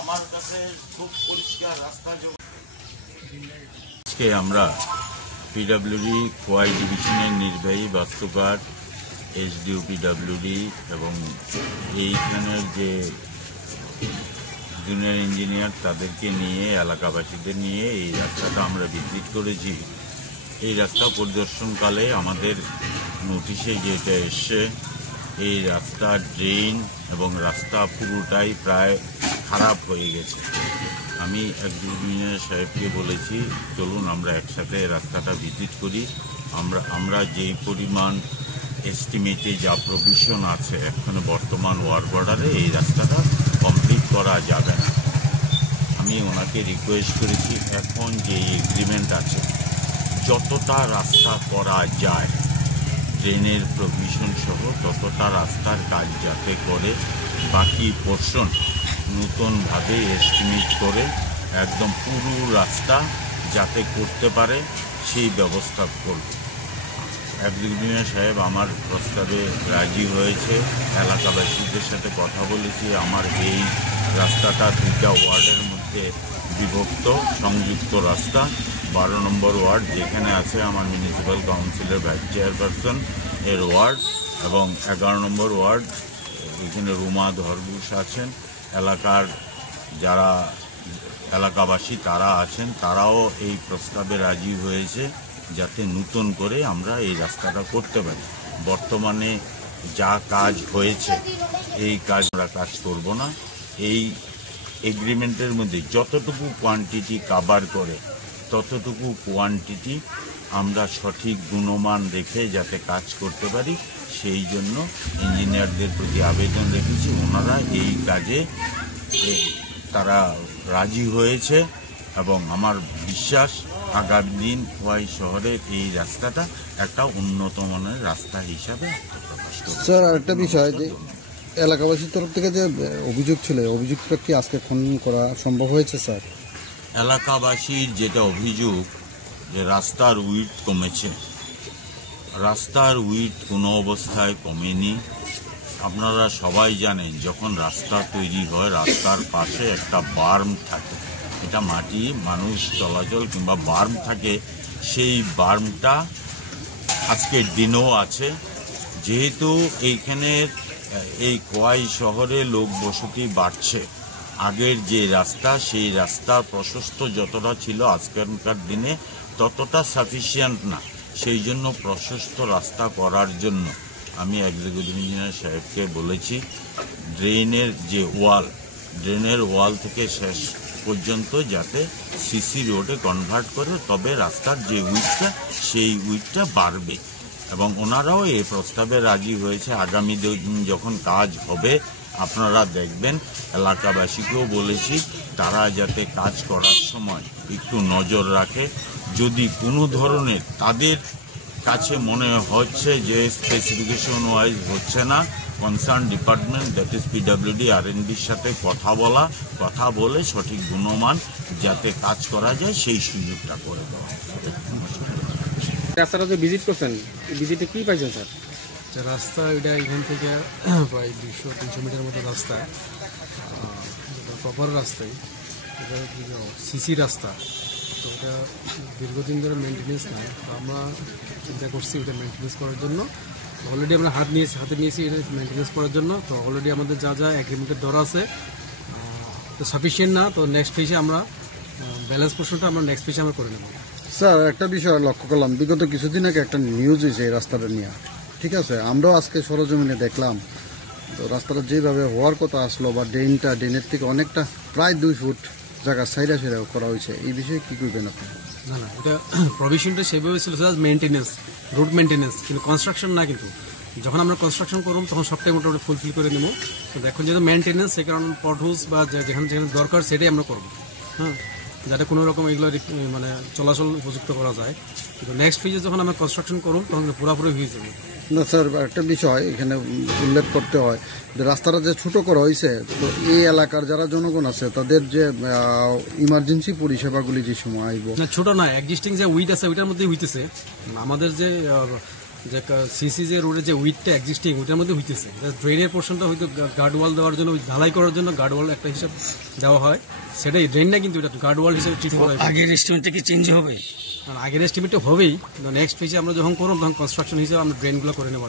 আমার কাছে খুব পরিষ্কার রাস্তা। আজকে আমরা পিডব্লিউডি কোয়াই ডিভিশনের নির্বাহী বাস্তুকার এসডিও পিডব্লিউডি এবং এইখানের যে জুনিয়র ইঞ্জিনিয়ার তাদেরকে নিয়ে এলাকাবাসীদের নিয়ে এই রাস্তাটা আমরা ভিজিট করেছি। এই রাস্তা পরিদর্শনকালে আমাদের নোটিশে যেটা এসছে, এই রাস্তা ড্রেন এবং রাস্তা পুরোটাই প্রায় খারাপ হয়ে গেছে। আমি ইঞ্জিনিয়ার সাহেবকে বলেছি চলুন আমরা একসাথে রাস্তাটা ভিজিট করি। আমরা যেই পরিমাণ এস্টিমেটে যা প্রভিশন আছে এখন বর্তমান ওয়ার্ক অর্ডারে এই রাস্তাটা কমপ্লিট করা যাবে না। আমি ওনাকে রিকোয়েস্ট করেছি এখন যে এগ্রিমেন্ট আছে যতটা রাস্তা করা যায় ট্রেনের প্রভিশন সহ ততটা রাস্তার কাজ যাতে করে, বাকি পোর্শন নতুনভাবে এস্টিমেট করে একদম পুরো রাস্তা যাতে করতে পারে সেই ব্যবস্থা করবে। এক্সিকিউটিভ সাহেব আমার প্রস্তাবে রাজি হয়েছে। এলাকাবাসীদের সাথে কথা বলেছি। আমার এই রাস্তাটা দুইটা ওয়ার্ডের মধ্যে বিভক্ত সংযুক্ত রাস্তা। 12 নম্বর ওয়ার্ড যেখানে আছে আমার মিউনিসিপ্যাল কাউন্সিলের ভাইস চেয়ারপারসন এর ওয়ার্ড এবং 11 নম্বর ওয়ার্ড এখানে রুমা ধরবুস আছেন, এলাকার যারা এলাকাবাসী তারা আছেন, তারাও এই প্রস্তাবে রাজি হয়েছে যাতে নতুন করে আমরা এই রাস্তাটা করতে পারি। বর্তমানে যা কাজ হয়েছে এই কাজ আমরা কাজ করব না। এই এগ্রিমেন্টের মধ্যে যতটুকু কোয়ান্টিটি কাভার করে ততটুকু কোয়ান্টিটি আমরা সঠিক গুণমান রেখে যাতে কাজ করতে পারি সেই জন্য ইঞ্জিনিয়ারদের প্রতি আবেদন রেখেছি। ওনারা এই কাজে তারা রাজি হয়েছে এবং আমার বিশ্বাস আগামী দিন খোয়াই শহরের এই রাস্তাটা একটা উন্নত মানের রাস্তা হিসাবে প্রকাশ করবে। স্যার আরেকটা বিষয়, যে এলাকাবাসীর তরফ থেকে যে অভিযোগ ছিল, অভিযোগটা কি আজকে খনন করা সম্ভব হয়েছে স্যার? এলাকাবাসীর যেটা অভিযোগ যে রাস্তার উইড কমেছে, রাস্তার উইড কোনো অবস্থায় কমেনি। আপনারা সবাই জানেন যখন রাস্তা তৈরি হয় রাস্তার পাশে একটা বার্ম থাকে, এটা মাটি মানুষ চলাচল কিংবা বার্ম থাকে, সেই বার্মটা আজকের দিনেও আছে। যেহেতু এইখানের এই কোয়াই শহরে লোক বসতি বাড়ছে, আগের যে রাস্তা সেই রাস্তার প্রশস্ত যতটা ছিল আজকালকার দিনে ততটা সাফিসিয়েন্ট না। সেই জন্য প্রশস্ত রাস্তা করার জন্য আমি এক্সিকিউটিভ ইঞ্জিনিয়ার সাহেবকে বলেছি ড্রেনের যে ওয়াল, ড্রেনের ওয়াল থেকে শেষ পর্যন্ত যাতে সিসি রোডে কনভার্ট করে, তবে রাস্তার যে উইডটা সেই উইডটা বাড়বে এবং ওনারাও এই প্রস্তাবে রাজি হয়েছে। আগামী দিন যখন কাজ হবে আপনারা দেখবেন। এলাকাবাসীকেও বলেছি তারা যাতে কাজ করার সময় একটু নজর রাখে, যদি কোনো ধরনের তাদের কাছে মনে হচ্ছে যে স্পেসিফিকেশন ওয়াইজ হচ্ছে না, concern department that is PWD আর&বির সাথে কথা বলে সঠিক গুণমান যাতে কাজ করা যায় সেই সুযোগটা করে দেওয়া। রাস্তাটা যে ভিজিট করছেন, ভিজিটে কি পাইছেন স্যার? রাস্তা এটা এখান থেকে প্রায় 200-300 মিটার মতো রাস্তা, প্রপার রাস্তায়, এটা সিসি রাস্তা। তো এটা দীর্ঘদিন ধরে মেনটেন্যান্স নাই, তো আমরা চিন্তা করছি এটা মেনটেন্যান্স করার জন্য। অলরেডি আমরা হাতে নিয়েছি এটা মেনটেন্যান্স করার জন্য। তো অলরেডি আমাদের যা যা এগ্রিমেন্টের ধরা আছে তো সাফিসিয়েন্ট না, তো নেক্সট ফেজে আমরা ব্যালেন্স পোর্শনটা আমরা নেক্সট ফেজে আমরা করে নেব। স্যার একটা বিষয় লক্ষ্য করলাম, বিগত কিছুদিন আগে একটা নিউজ হয়েছে এই রাস্তাটা নিয়ে, ঠিক আছে? আমরাও আজকে সরজমিনে দেখলাম, তো রাস্তাটা যেভাবে হওয়ার কথা আসলো বা ড্রেনের থেকে অনেকটা প্রায় 2 ফুট জায়গা সাইডা করা হয়েছে, এই বিষয়ে কি করবেন আপনি? না, এটা প্রভিশনটা সেভাবে ছিল স্যার মেনটেন্যান্স, রুট মেনটেন্যান্স, কিন্তু কনস্ট্রাকশন না। কিন্তু যখন আমরা কনস্ট্রাকশন করব তখন সবটাই মোটামুটি ফুলফিল করে নেব। তো এখন যেহেতু মেনটেন্যান্স, সে কারণে পটহোলস বা যেখানে যেখানে দরকার সেটাই আমরা করবো, হ্যাঁ, যাতে কোনো রকম এগুলো মানে চলাচল উপযুক্ত করা যায়। নেক্সট ফেজে যখন আমরা কনস্ট্রাকশন করব তখন পুরোপুরি হয়ে যাবে। না স্যার, একটা বিষয় এখানে উল্লেখ করতে হয় যে রাস্তাটা যে ছোট করা হয়েছে, তো এই এলাকার যারা জনগণ আছে তাদের যে ইমার্জেন্সি পরিষেবাগুলি যে সময় আইব। না ছোট না, এক্সিস্টিং যে উইথ আছে ওইটার মধ্যেই হইতেছে। আমাদের যে সিসি যে রোডের যে উইথটা এক্সিস্টিং ওইটার মধ্যে হইতেছে। ড্রেনের পোর্শনটা হয়তো গার্ড ওয়াল দেওয়ার জন্য, ঢালাই করার জন্য গার্ড ওয়াল একটা হিসাব দেওয়া হয়, সেটাই ড্রেন না, কিন্তু এটা গার্ড ওয়াল হিসেবে ট্রিট করা হয়। আগের এস্টিমেটটা কি চেঞ্জ হবে? আর আগের এস্টিমেটটা হবেই, নেক্সট ফেজে আমরা যখন করব তখন কনস্ট্রাকশন হিসেবে আমরা ড্রেনগুলো করে নেব।